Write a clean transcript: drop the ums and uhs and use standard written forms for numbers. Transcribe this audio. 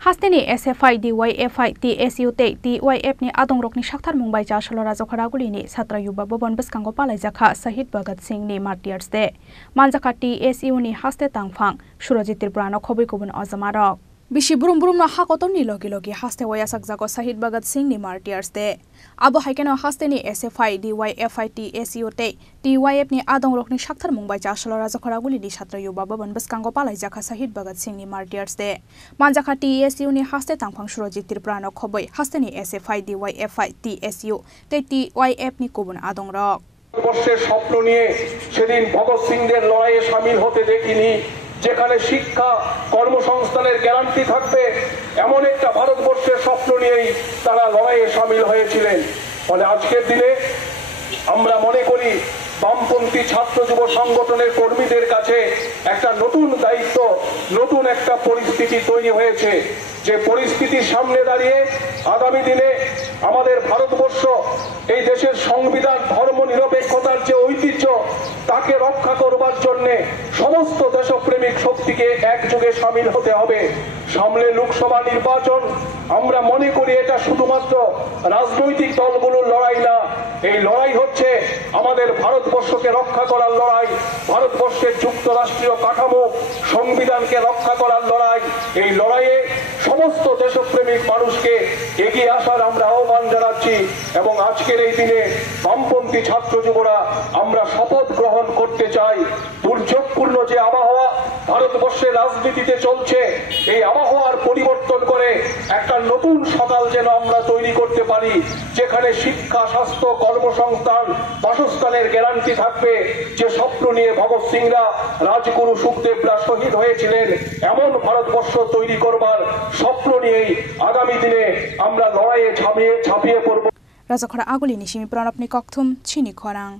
Hasteni SFI DYFI TSU te TYF ni adongrok ni sakthar mungbai ja shalo rajokhara guli ni satra yuba bobon beskango palai jakha Shahid Bhagat Singh ni martyrs de manjaka TSU ni haste tangphang Surojit Tripurano khoboi kubun azamarok Bishi burum no hakoton ni logi haste wayasak jago Shahid Bhagat Singh ni martyrs de abo haikeno haste ni SFI DYFI TSU te TYF ni adongrok ni sakthar mungbai ja shalo rajokhara guli ni satra yuba bobon beskango palai jakha Shahid Bhagat Singh ni martyrs de manjaka TSU ni haste tangphang Surojit Tripurano khoboi haste ni SFI DYFI TSU te TYF ni kubun adongrok বর্ষের স্বপ্ন নিয়ে সেদিন ভগৎ সিংদের লড়াইয়ে শামিল হতে দেখিনি যেখানে শিক্ষা কর্মসংস্থানের গ্যারান্টি থাকবে এমন একটা ভারতবর্ষের স্বপ্ন নিয়েই তারা লড়াইয়ে শামিল হয়েছিলেন ফলে আজকের দিনে আমরা মনে করি বামপন্থী ছাত্র যুব সংগঠনের কর্মীদের কাছে একটা নতুন দায়িত্ব নতুন একটা পরিস্থিতি তৈরি হয়েছে যে পরিস্থিতির সামনে দাঁড়িয়ে আগামী দিনে আমাদের ভারতবর্ষ এই দেশের সংবিধান ধর্মনিরপেক্ষতার যে ঐতিহ্য তাকে রক্ষা করবার জন্য সমস্ত দেশপ্রেমিক শক্তিকে একযোগে শামিল হতে হবে সামনে লোকসভা নির্বাচন আমরা মনে করি এটা শুধুমাত্র রাজনৈতিক দলগুলোর লড়াই না এই লড়াই হচ্ছে আমাদের ভারতবর্ষকে রক্ষা করার লড়াই ভারতবর্ষের যুক্তরাষ্ট্রীয় কাঠামো সংবিধানকে রক্ষা করার লড়াই এই লড়াইয়ে সমস্ত দেশপ্রেমিক মানুষকে এগিয়ে আসার আমরা আহ্বান জানাচ্ছি এবং আজকের এই দিনে বামপন্থী ছাত্র যুবরা আমরা শপথ গ্রহণ করতে চাই দুর্যোগপূর্ণ যে আবহাওয়া ভারতবর্ষের রাজনীতিতে চলছে এই আবহাওয়ার পরিবর্তন করে একটা নতুন সকাল যেন আমরা তৈরি করতে পারি যেখানে শিক্ষা স্বাস্থ্য কর্মসংস্থান বাসস্থানের গ্যারান্টি থাকবে যে স্বপ্ন নিয়ে ভগৎ সিংরা রাজগুরু সুখদেবরা শহীদ হয়েছিলেন এমন ভারতবর্ষ তৈরি করবার স্বপ্ন নিয়েই আগামী দিনে আমরা লড়াইয়ে ঝাঁপিয়ে পড়ব Rajokhara aguli ni simi pranap ni kokthum chini khorang